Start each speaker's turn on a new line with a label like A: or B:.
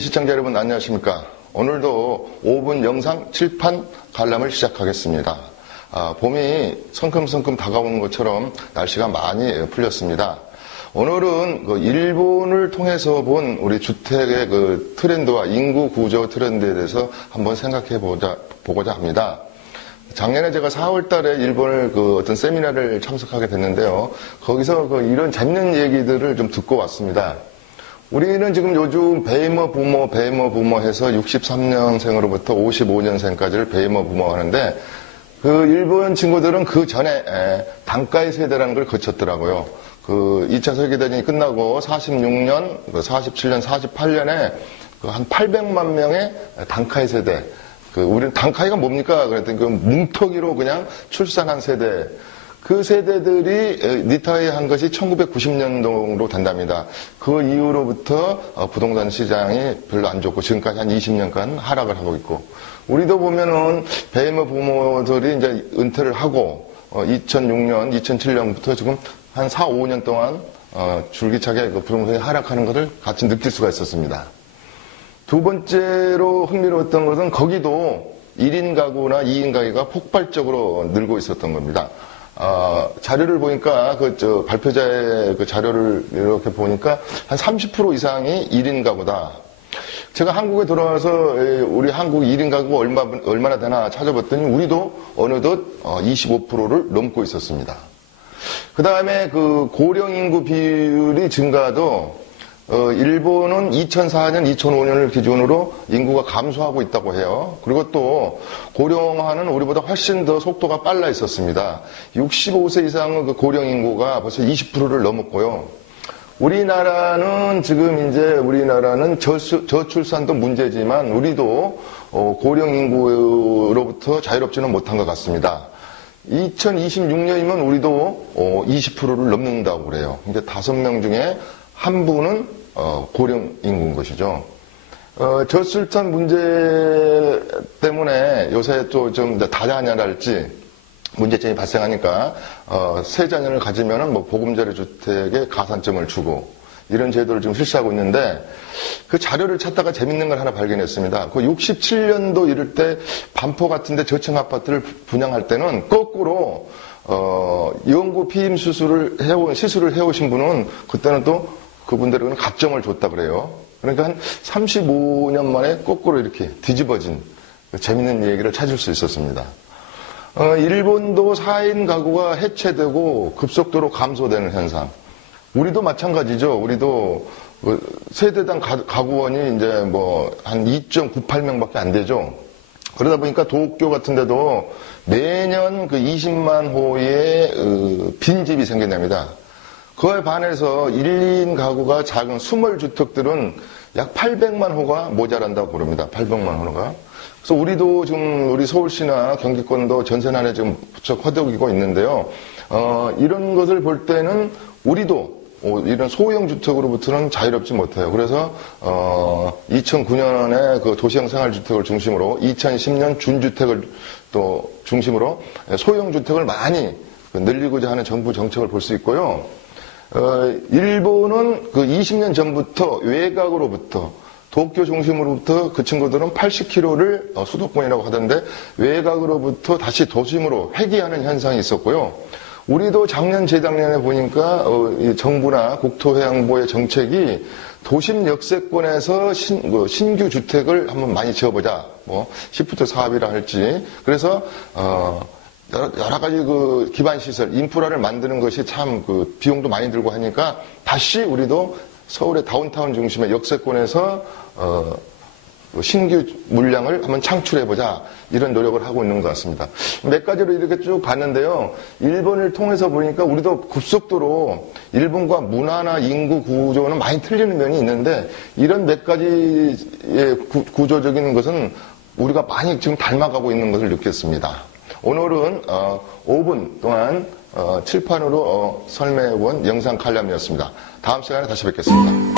A: 시청자 여러분 안녕하십니까. 오늘도 5분 영상 칠판 관람을 시작하겠습니다. 아, 봄이 성큼성큼 다가오는 것처럼 날씨가 많이 풀렸습니다. 오늘은 그 일본을 통해서 본 우리 주택의 그 트렌드와 인구 구조 트렌드에 대해서 한번 생각해 보자, 보고자 합니다. 작년에 제가 4월 달에 일본을 그 어떤 세미나를 참석하게 됐는데요. 거기서 그 이런 재밌는 얘기들을 좀 듣고 왔습니다. 우리는 지금 요즘 베이머 부모, 베이머 부모 해서 63년생으로부터 55년생까지를 베이머 부모 하는데 그 일본 친구들은 그 전에 단가의 세대라는 걸 거쳤더라고요. 그 2차 세계대전이 끝나고 46년, 47년, 48년에 한 800만 명의 단카이 세대. 그 우리는 단카이가 뭡니까? 그랬더니 그 뭉터기로 그냥 출산한 세대. 그 세대들이 리타이어 한 것이 1990년도로 된답니다. 그 이후로부터 어, 부동산 시장이 별로 안 좋고 지금까지 한 20년간 하락을 하고 있고 우리도 보면은 베이머 부모들이 이제 은퇴를 하고 2006년, 어, 2007년부터 지금 한 4, 5년 동안 어, 줄기차게 그 부동산이 하락하는 것을 같이 느낄 수가 있었습니다. 두 번째로 흥미로웠던 것은 거기도 1인 가구나 2인 가구가 폭발적으로 늘고 있었던 겁니다. 어, 자료를 보니까 그 저 발표자의 그 자료를 이렇게 보니까 한 30% 이상이 1인 가구다. 제가 한국에 돌아와서 우리 한국 1인 가구 얼마, 얼마나 되나 찾아봤더니 우리도 어느덧 25%를 어, 넘고 있었습니다. 그 다음에 그 고령 인구 비율이 증가도 어, 일본은 2004년, 2005년을 기준으로 인구가 감소하고 있다고 해요. 그리고 또 고령화는 우리보다 훨씬 더 속도가 빨라 있었습니다. 65세 이상의 그 고령 인구가 벌써 20%를 넘었고요. 우리나라는 지금 이제 우리나라는 저수, 저출산도 문제지만 우리도 어, 고령 인구로부터 자유롭지는 못한 것 같습니다. 2026년이면 우리도 어, 20%를 넘는다고 그래요. 이제 다섯 명 중에 한 분은 어, 고령 인구인 것이죠. 어, 저출산 문제 때문에 요새 또 좀 다자녀랄지 문제점이 발생하니까 어, 세 자녀를 가지면은 뭐 보금자리 주택에 가산점을 주고 이런 제도를 지금 실시하고 있는데 그 자료를 찾다가 재밌는 걸 하나 발견했습니다. 그 67년도 이럴 때 반포 같은데 저층 아파트를 분양할 때는 거꾸로 어, 연구 피임 수술을 해온 시술을 해오신 분은 그때는 또 그분들은 가점을 줬다 그래요. 그러니까 한 35년 만에 거꾸로 이렇게 뒤집어진 그 재밌는 얘기를 찾을 수 있었습니다. 어, 일본도 4인 가구가 해체되고 급속도로 감소되는 현상. 우리도 마찬가지죠. 우리도 그 세대당 가 구원이 이제 뭐 한 2.98명밖에 안 되죠. 그러다 보니까 도쿄 같은 데도 매년 그 20만 호의 어, 빈집이 생겨납니다. 그에 반해서 1, 2인 가구가 작은 수몰 주택들은 약 800만 호가 모자란다고 부릅니다. 800만 호가. 그래서 우리도 지금 우리 서울시나 경기권도 전세난에 지금 부쩍 허덕이고 있는데요. 어, 이런 것을 볼 때는 우리도 어, 이런 소형 주택으로부터는 자유롭지 못해요. 그래서 어, 2009년에 그 도시형 생활주택을 중심으로 2010년 준주택을 또 중심으로 소형 주택을 많이 늘리고자 하는 정부 정책을 볼 수 있고요. 어, 일본은 그 20년 전부터 외곽으로부터 도쿄 중심으로부터 그 친구들은 80km를 어, 수도권이라고 하던데 외곽으로부터 다시 도심으로 회귀하는 현상이 있었고요. 우리도 작년 재작년에 보니까 어, 정부나 국토해양부의 정책이 도심 역세권에서 신, 뭐 신규 주택을 한번 많이 지어보자. 뭐 시프트 사업이라 할지. 그래서 어, 여러 가지 그 기반 시설, 인프라를 만드는 것이 참 그 비용도 많이 들고 하니까 다시 우리도 서울의 다운타운 중심의 역세권에서 어그 신규 물량을 한번 창출해보자 이런 노력을 하고 있는 것 같습니다. 몇 가지로 이렇게 쭉 봤는데요. 일본을 통해서 보니까 우리도 급속도로 일본과 문화나 인구 구조는 많이 틀리는 면이 있는데 이런 몇 가지의 구조적인 것은 우리가 많이 지금 닮아가고 있는 것을 느꼈습니다. 오늘은 어, 5분 동안 어, 칠판으로 어, 설명해본 영상 칼럼이었습니다. 다음 시간에 다시 뵙겠습니다.